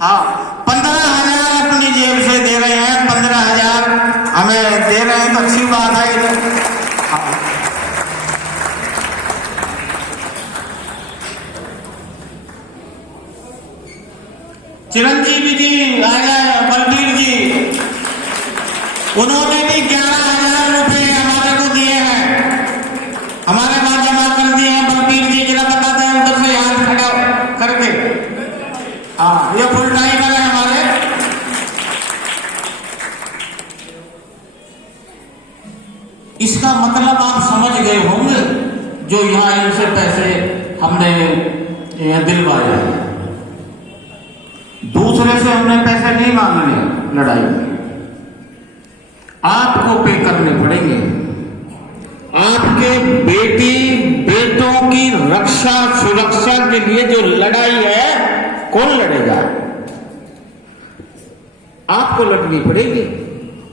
हाँ, 15,000 अपनी जेब से दे रहे हैं, 15,000 हमें दे रहे हैं तो अच्छी बात है। हाँ। चिरंजीवी जी आए, बलबीर जी, उन्होंने भी 11,000 रुपए हमारे को दिए हैं, हमारे पास जमा कर दिए हैं। बलबीर जी जरा बताते हैं उधर से हाथ खड़ा करके। हाँ, ये फुल टाइमर है हमारे। इसका मतलब आप समझ गए होंगे, जो यहाँ इनसे पैसे हमने दिलवाए हैं। दूसरे से हमने पैसे नहीं मांगने लड़ाई में, आपको पे करने पड़ेंगे। आपके बेटी बेटों की रक्षा सुरक्षा के लिए जो लड़ाई है, कौन लड़ेगा? आपको लड़नी पड़ेगी,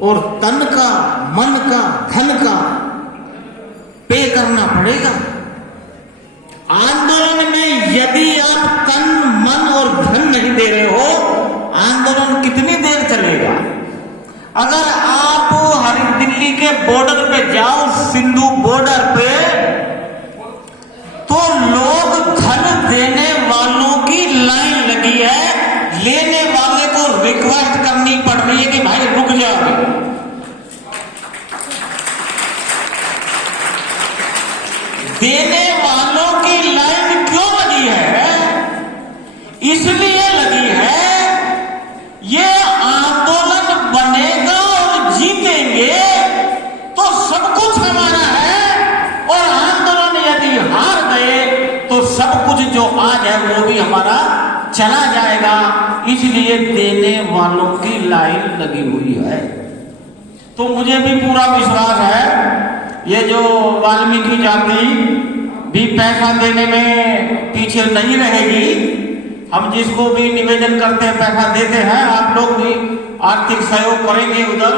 और तन का, मन का, धन का पे करना पड़ेगा। आंदोलन में यदि आप तन, मन और धन नहीं दे रहे हो, आंदोलन कितनी देर चलेगा? अगर आप दिल्ली के बॉर्डर पे जाओ, सिंधु बॉर्डर पे, तो लोग धन देने वालों की लाइन लगी है, लेने वाले को रिक्वेस्ट करनी पड़ रही है कि भाई रुक जाओ। देने वालों की लाइन क्यों लगी है? इसलिए लगी है, ये आंदोलन बनेगा और जीतेंगे तो सब कुछ हमारा है, और आंदोलन यदि हार गए तो सब कुछ जो आज है वो भी हमारा चला जाएगा। इसलिए देने वालों की लाइन लगी हुई है। तो मुझे भी पूरा विश्वास है, ये जो वाल्मीकि जाति भी पैसा देने में पीछे नहीं रहेगी। हम जिसको भी निवेदन करते हैं, पैसा देते हैं, आप लोग भी आर्थिक सहयोग करेंगे उधर,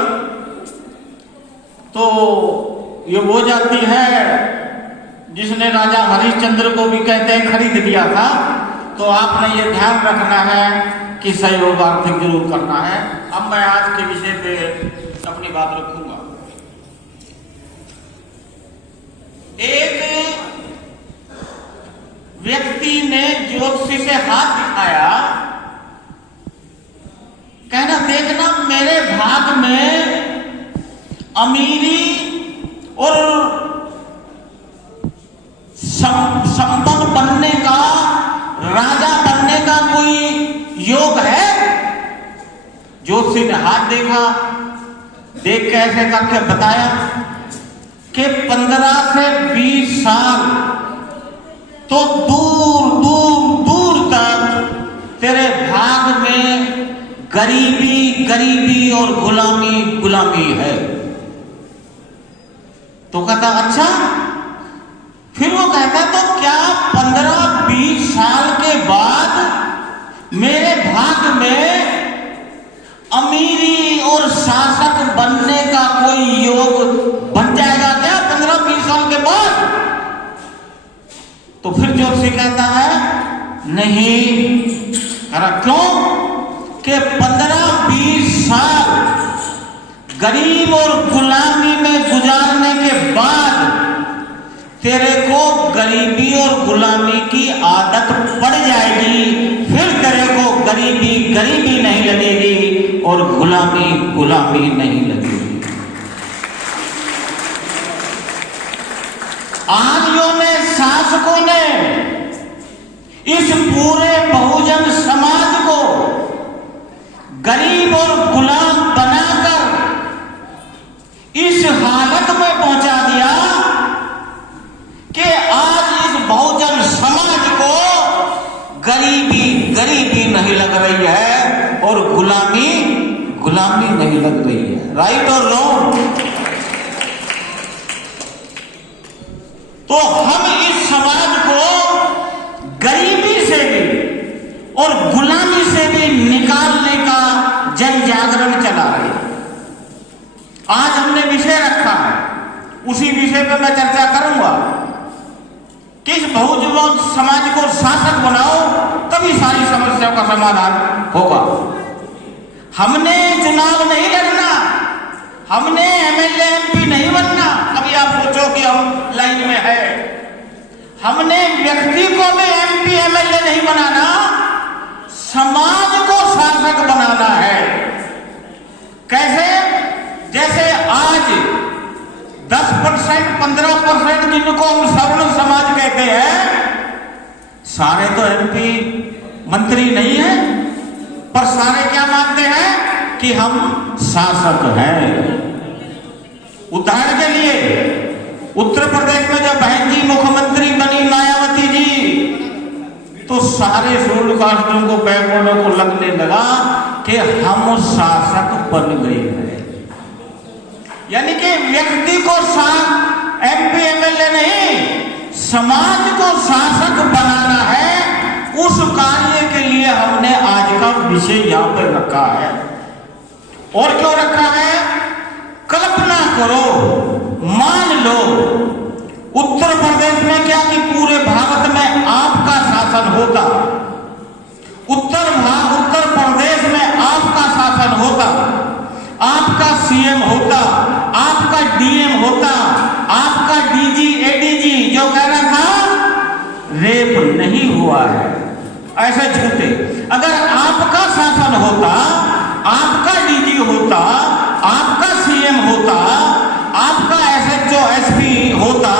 तो ये वो जाति है जिसने राजा हरिश्चंद्र को भी कहते हैं खरीद लिया था। तो आपने ये ध्यान रखना है कि सहयोग आर्थिक जरूर करना है। अब मैं आज के विषय पे अपनी बात रखूंगा। एक व्यक्ति ने ज्योतिषी से हाथ दिखाया, कहना देखना मेरे भाग में अमीरी और संपन्न बनने का, राजा बनने का कोई योग है? ज्योतिषी ने हाथ देखा, देख के ऐसे करके बताया कि 15 से 20 साल तो दूर दूर दूर तक तेरे भाग में गरीबी गरीबी और गुलामी गुलामी है। तो कहता अच्छा। फिर वो कहता तो क्या 15-20 साल के बाद मेरे भाग में अमीरी और शासक बनने का कोई योग बन जाएगा क्या 15-20 साल के बाद? तो फिर ज्योतिषी कहता है नहीं। अरे क्यों? कि 15-20 साल गरीब और गुलामी में गुजारने के बाद तेरे को गरीबी और गुलामी की आदत पड़ जाएगी। फिर तेरे को गरीबी गरीबी नहीं लगेगी और गुलामी गुलामी नहीं लगेगी। आर्यों ने, शासकों ने इस पूरे बहुजन समाज को गरीब और गुलाम बनाकर इस हालत में पहुंचा दिया कि आज इस बहुजन समाज को गरीबी गरीबी नहीं लग रही है और गुलामी गुलामी नहीं लग रही है। राइट और रॉन्ग? तो हम इस समाज को गरीबी से भी और गुलामी से भी निकालने का जन जागरण चला रहे हैं। आज हमने विषय रखा है, उसी विषय पर मैं चर्चा करूंगा कि इस बहुजन समाज को शासक बनाओ, तभी सारी समस्याओं का समाधान होगा। हमने चुनाव नहीं लड़ना, हमने एमएलए एमपी नहीं बनना। कभी आप सोचो कि हम लाइन में है। हमने व्यक्ति को भी एमपी एमएलए नहीं बनाना, समाज को शासक बनाना है। कैसे? जैसे आज 10%, 15% जिनको हम सवर्ण समाज कहते हैं, सारे तो एमपी मंत्री नहीं है, पर सारे क्या मानते हैं कि हम शासक हैं। उदाहरण के लिए उत्तर प्रदेश में जब बहन जी मुख्यमंत्री बनी मायावती जी, तो सारे शेड्यूल्ड कास्टों को, बैकवर्डों को लगने लगा कि हम शासक बन गए हैं। यानी कि व्यक्ति को एमपी एमएलए नहीं, समाज को शासक बनाना है। उस कार्य के लिए हमने आज का विषय यहां पर रखा है। और क्यों रखा है? कल्पना करो, मान लो उत्तर प्रदेश में क्या कि पूरे भारत में आपका शासन होता, उत्तर प्रदेश में आपका शासन होता, आपका सीएम होता, आपका डीएम होता, आपका डीजी एडीजी जो कह रहा था रेप नहीं हुआ है, ऐसे झूठे। अगर आपका शासन होता, आपका डीजी होता, आपका सीएम होता, आपका एसएचओ एसपी होता,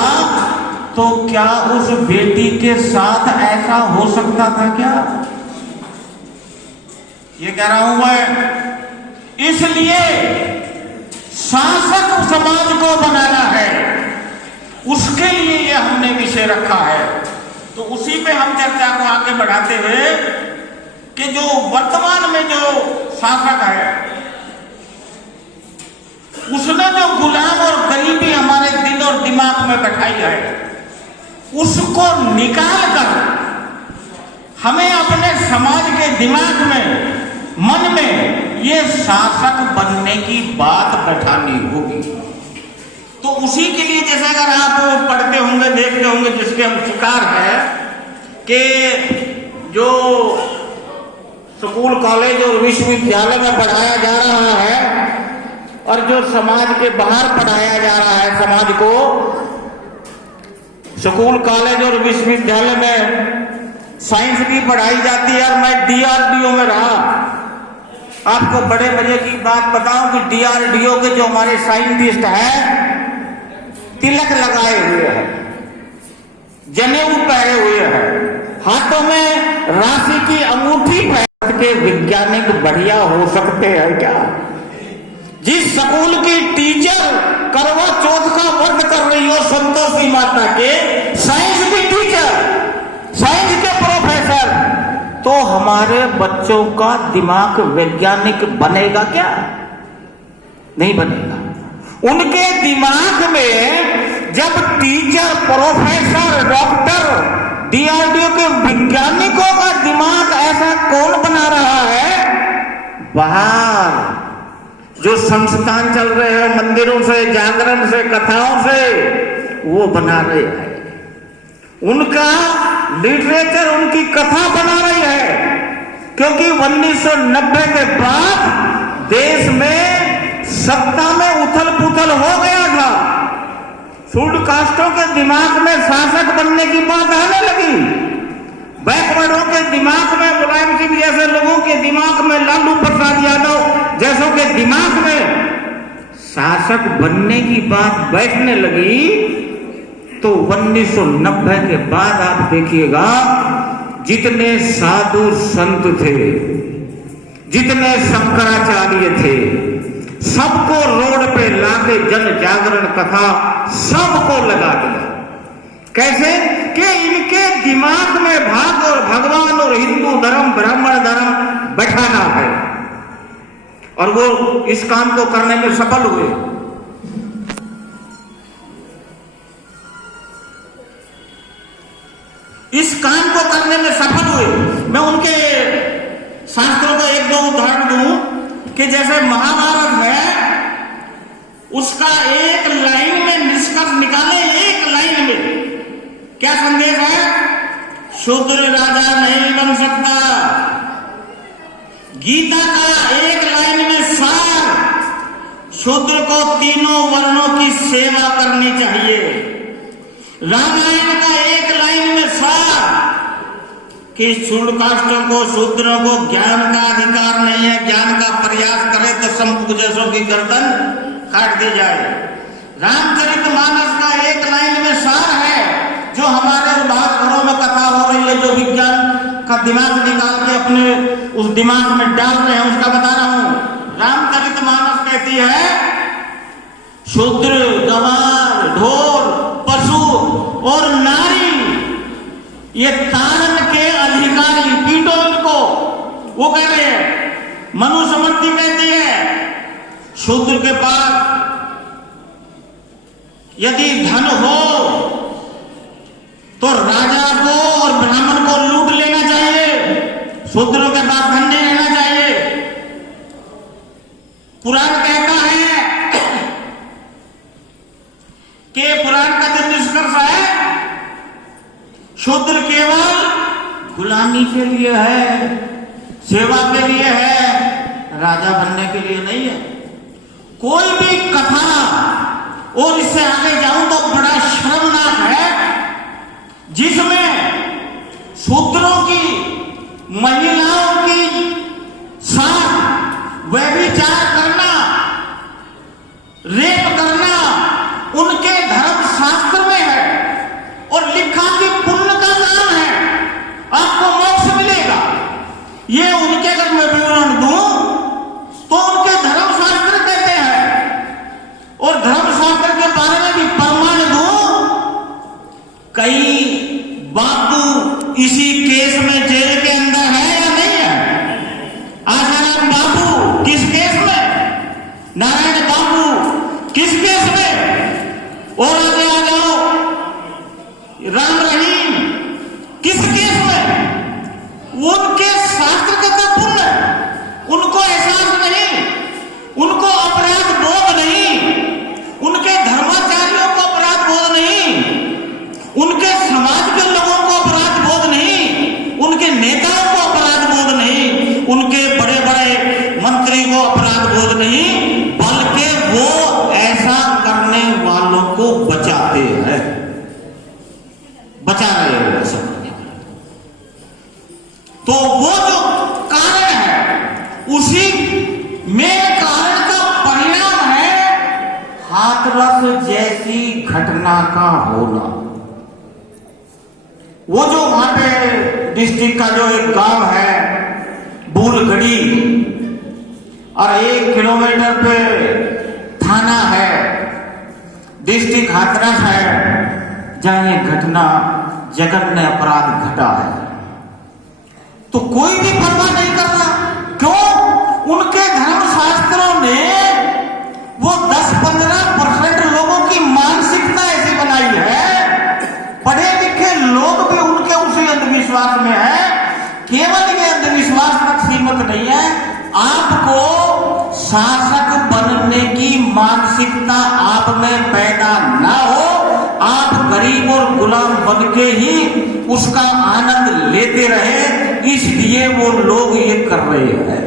तो क्या उस बेटी के साथ ऐसा हो सकता था क्या? ये कह रहा हूं मैं। इसलिए शासक समाज को बनाना है, उसके लिए ये हमने विषय रखा है। तो उसी पे हम चर्चा को आगे बढ़ाते हुए कि जो वर्तमान में जो शासक है, उसने जो गुलाम और गरीबी हमारे दिल और दिमाग में बैठाई है, उसको निकाल कर हमें अपने समाज के दिमाग में, मन में ये शासक बनने की बात बैठानी होगी। तो उसी के लिए जैसे अगर आप पढ़ते होंगे, देखते होंगे, जिसके हम शिकार हैं कि जो स्कूल कॉलेज और विश्वविद्यालय में पढ़ाया जा रहा है और जो समाज के बाहर पढ़ाया जा रहा है, समाज को स्कूल कॉलेज और विश्वविद्यालय में साइंस भी पढ़ाई जाती है। और मैं डीआरडीओ में रहा, आपको बड़े मजे की बात बताऊं कि डीआरडीओ के जो हमारे साइंटिस्ट हैं, तिलक लगाए हुए हैं, जनेऊ पहने हुए हैं, हाथों में राशि की अंगूठी पहन के वैज्ञानिक बढ़िया हो सकते हैं क्या? जिस स्कूल की टीचर करवा चौथ का व्रत कर रही हो संतोषी माता के, साइंस की टीचर, साइंस के प्रोफेसर, तो हमारे बच्चों का दिमाग वैज्ञानिक बनेगा क्या? नहीं बनेगा। उनके दिमाग में जब टीचर, प्रोफेसर, डॉक्टर, डीआरडीओ के वैज्ञानिकों का दिमाग ऐसा कौन बना रहा है? बाहर जो संस्थान चल रहे हैं, मंदिरों से, जागरण से, कथाओं से, वो बना रहे हैं। उनका लिटरेचर, उनकी कथा बना रही है। क्योंकि 1990 के बाद देश में सत्ता में उथल पुथल हो गया था। शेड्यूल्ड कास्टों के दिमाग में शासक बनने की बात आने लगी, बैकवर्डों के दिमाग में, मुलायम सिंह जैसे लोगों के दिमाग में, लालू प्रसाद यादव जैसों के दिमाग में शासक बनने की बात बैठने लगी। तो 1990 के बाद आप देखिएगा, जितने साधु संत थे, जितने शंकराचार्य थे, सबको रोड पे लाके जन जागरण कथा सबको लगा दिया। कैसे कि इनके दिमाग में भाग और भगवान और हिंदू धर्म, ब्राह्मण धर्म बैठाना है, और वो इस काम को करने में सफल हुए। इस काम को करने में सफल हुए। मैं उनके शास्त्रों का एक दो उदाहरण दूं कि जैसे महाभारत है, उसका एक लाइन में निष्कर्ष निकाले, एक लाइन में क्या संदेश है? शूद्र राजा नहीं बन सकता। गीता का एक लाइन में सार, शूद्र को तीनों वर्णों की सेवा करनी चाहिए। रामायण का एक लाइन में सार कि शूद्रकाष्टों को, शूद्रों को ज्ञान का अधिकार नहीं है, ज्ञान का प्रयास करे तो संपूजसों की गर्दन काट दी जाए। रामचरितमानस का एक लाइन में सार है, जो हमारे घरों में कथा हो रही है, जो विज्ञान का दिमाग निकाल के अपने उस दिमाग में डाल रहे हैं, उसका बता रहा हूं। रामचरितमानस कहती है शूद्र, गंवार, ढोर, पशु और नारी ये तारण के अधिकारी, पीटो इनको। वो कह रहे हैं, मनुस्मृति कहती है शूद्र के पास यदि धन हो तो राजा को और ब्राह्मण को लूट लेना चाहिए, शूद्रों के पास धन नहीं रहना चाहिए। पुराण कहता है कि पुराण का जो निष्कर्ष है, शूद्र केवल गुलामी के लिए है, सेवा के लिए है, राजा बनने के लिए नहीं है। कोई भी कथा, और इससे आगे जाऊं तो बड़ा शर्मनाक है, जिसमें शूद्रों की, महिलाओं की साथ व्यभिचार करना, रेप करना उनके धर्म शास्त्र में है और लिखा कि पुण्य का नाम है, आपको मोक्ष मिलेगा। ये उनके अगर मैं विवरण दूं तो उनके धर्म शास्त्र कहते हैं, और धर्म शास्त्र के बारे में भी प्रमाण दूं। कई बापू इसी केस में जेल के अंदर है या नहीं है? आसाराम बाबू किस केस में? नारायण बाबू किस केस में? और आगे आ जाओ, राम रहीम किस केस में? उनके शास्त्र का पुण्य, उनको एहसास नहीं, उनको अपराध बोध नहीं, उनके धर्माचार्यों को अपराध बोध नहीं, उनके समाज के लोगों को अपराध बोध नहीं, उनके नेताओं को अपराध बोध नहीं, उनके बड़े बड़े मंत्री को अपराध बोध नहीं, बल्कि वो ऐसा करने वालों को बचाते हैं, बचा रहे हैं ऐसा करने वाले। तो वो जो कारण है, उसी मेन कारण का परिणाम है हाथरस जैसी घटना का होना। वो जो वहां पे डिस्ट्रिक्ट का जो एक गांव है बूलगढ़ी, और 1 किलोमीटर पे थाना है, डिस्ट्रिक्ट हाथरस है, जहां ये घटना जघन्य अपराध घटा है। तो कोई भी परवाह नहीं कर रहा। क्यों? उनके धर्म शास्त्रों ने वो 10-15% लोगों की मानसिकता ऐसी बनाई है, पढ़े लिखे लोग भी उनके उसी अंधविश्वास में है। केवल ये अंधविश्वास तक सीमित नहीं है, आपको शासक बनने की मानसिकता आप में पैदा ना हो, आप गरीब और गुलाम बन के ही उसका आनंद लेते रहे, इसलिए वो लोग ये कर रहे हैं।